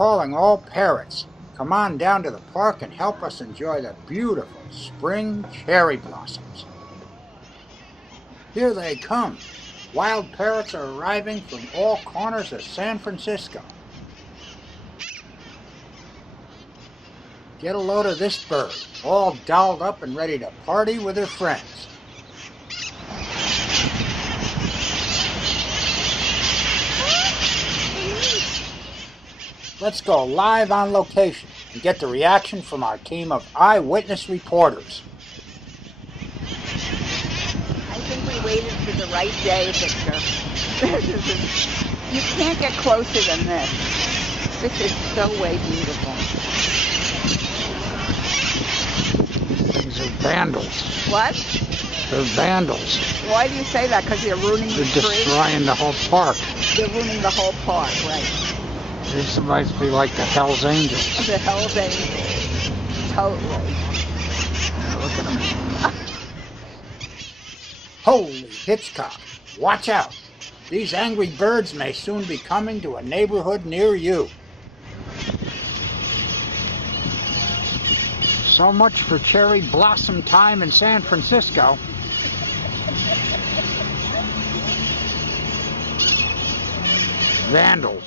calling all parrots. Come on down to the park and help us enjoy the beautiful spring cherry blossoms. Here they come. Wild parrots are arriving from all corners of San Francisco. Get a load of this bird, all dolled up and ready to party with her friends. Let's go live on location and get the reaction from our team of eyewitness reporters. I think we waited for the right day, Victor. You can't get closer than this. This is so way beautiful. These are vandals. What? They're vandals. Why do you say that? Because they're ruining the They're tree? destroying the whole park. They're ruining the whole park, right. This must be like the Hell's Angels. The Hell's Angels. Totally. Look at them. Holy Hitchcock! Watch out! These angry birds may soon be coming to a neighborhood near you. So much for cherry blossom time in San Francisco. Vandals.